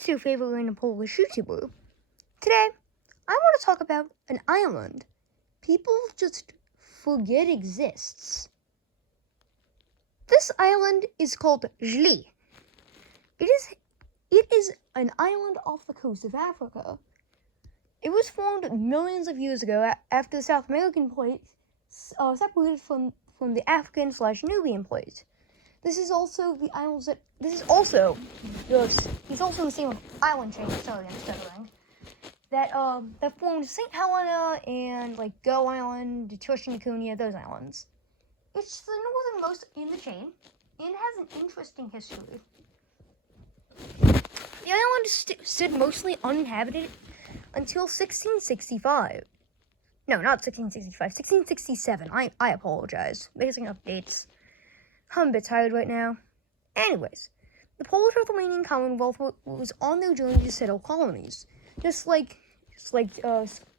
It's your favorite random Polish YouTuber. Today, I want to talk about an island people just forget exists. This island is called Żli. It is an island off the coast of Africa. It was formed millions of years ago after the South American plate separated from the African/Nubian plate. This is also the islands that. He's also in the same island chain. Sorry, I'm stuttering. That formed St. Helena and Go Island, Tuscany, those islands. It's the northernmost in the chain and has an interesting history. The island stood mostly uninhabited until 1665. No, not 1665. 1667. I apologize. Mixing up dates. I'm a bit tired right now. Anyways, the Polish-Lithuanian Commonwealth was on their journey to settle colonies, just like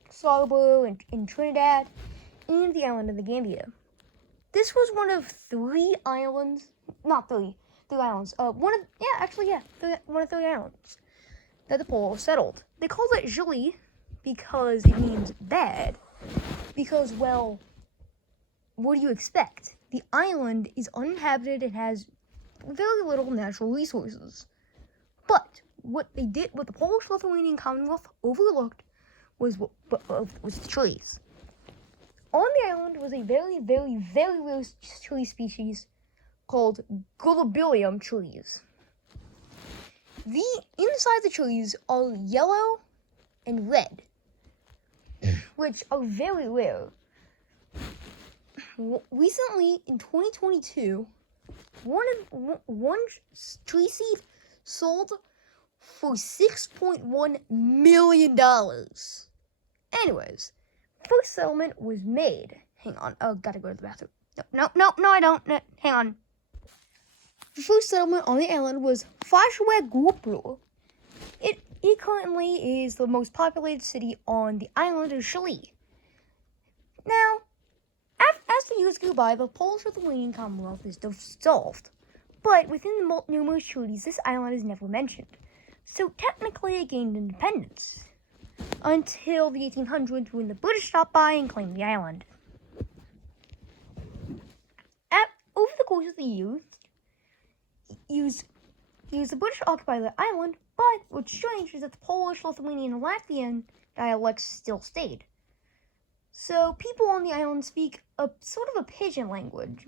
Scarborough in Trinidad and the island of the Gambia. This was one of three islands, not three islands. One of three islands that the Poles settled. They called it Żli because it means bad. Because, well, what do you expect? The island is uninhabited and has very little natural resources. But what the Polish-Lithuanian Commonwealth overlooked was the trees. On the island was a very, very, very rare tree species called Gullibilium trees. The inside the trees are yellow and red, which are very rare. Recently, in 2022, one tree seed sold for $6.1 million. Anyways, first settlement was made. Hang on, gotta go to the bathroom. No, I don't. No, hang on. The first settlement on the island was Guplu. It currently is the most populated city on the island of Żli. Now, as the years go by, the Polish-Lithuanian Commonwealth is dissolved. But within the numerous treaties, this island is never mentioned. So technically it gained independence until the 1800s when the British stopped by and claimed the island. Over the course of the years, the British occupied the island, but what's strange is that the Polish, Lithuanian, and Latvian dialects still stayed. So people on the island speak a sort of a pidgin language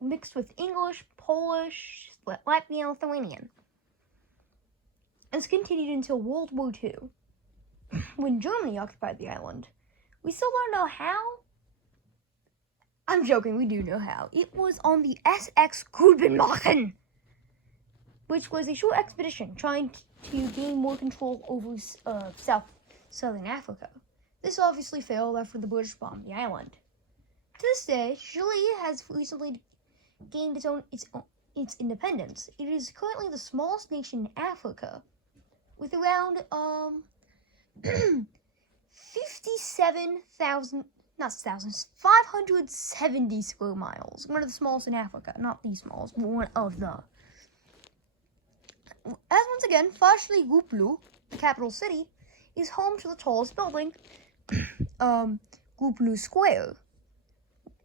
mixed with English, Polish, Latvian, and Lithuanian. And it's continued until World War II, when Germany occupied the island. We still don't know how. I'm joking, we do know how. It was on the SS Grubenmachen, which was a short expedition trying to gain more control over southern Africa. This obviously failed after the British bombed the island. To this day, Żli has recently gained its independence. It is currently the smallest nation in Africa, with around 570 square miles. One of the smallest in Africa, not the smallest, but one of the. As once again, Guplu, the capital city, is home to the tallest building, Guplu Square,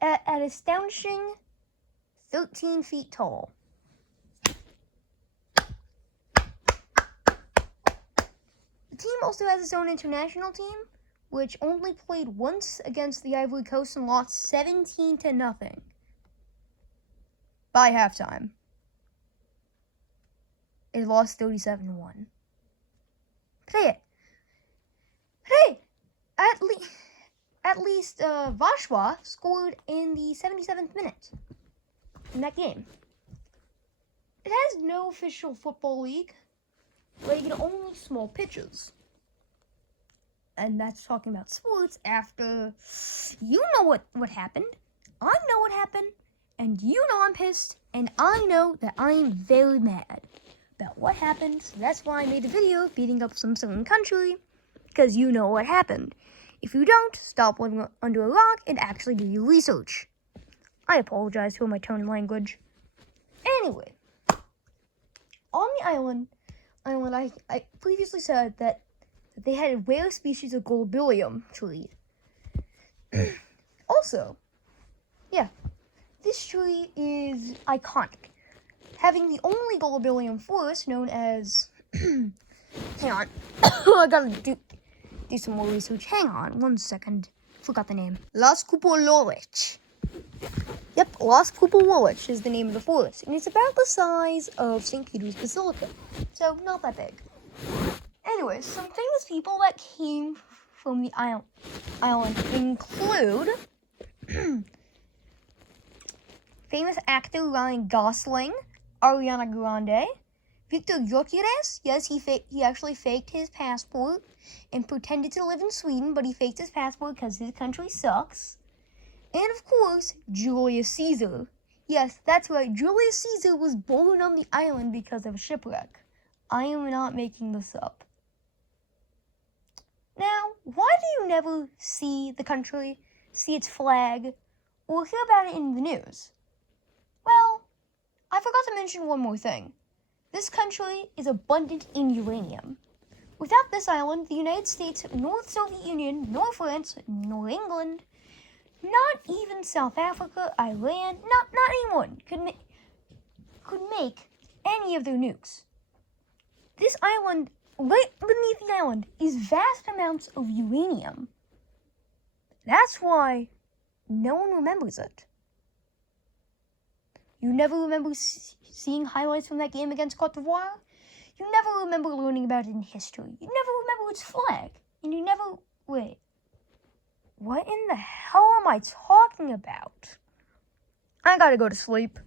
at an astonishing 13 feet tall. The team also has its own international team, which only played once against the Ivory Coast and lost 17-0 by halftime. It lost 37-1. Today, at least Vashwa scored in the 77th minute in that game. It has no official football league, only small pitches. And that's talking about sports after you know what happened. I know what happened, and you know I'm pissed, and I know that I'm very mad about what happened. So that's why I made the video beating up some certain country, because you know what happened. If you don't, stop living under a rock and actually do your research. I apologize for my tone and language. Anyway, on the island island, I previously said that they had a rare species of globulum tree. Also, yeah, this tree is iconic, having the only globulum forest known as. Hang on, I gotta do some more research. Hang on, 1 second. Forgot the name. Las Cupololich. Yep, Las Cupololich is the name of the forest, and it's about the size of St. Peter's Basilica, so not that big. Anyways, some famous people that came from the island include famous actor Ryan Gosling, Ariana Grande, Victor Gyökeres. Yes, he actually faked his passport and pretended to live in Sweden, but he faked his passport because his country sucks. And of course, Julius Caesar. Yes, that's right, Julius Caesar was born on the island because of a shipwreck. I am not making this up. Now, why do you never see the country, see its flag, or hear about it in the news? Well, I forgot to mention one more thing. This country is abundant in uranium. Without this island, the United States, nor the Soviet Union, nor France, nor England, not even South Africa, Iran, not anyone could make any of their nukes. This island, right beneath the island, is vast amounts of uranium. That's why no one remembers it. You never remember seeing highlights from that game against Cote d'Ivoire? You never remember learning about it in history. You never remember its flag. And you never... Wait. What in the hell am I talking about? I gotta go to sleep.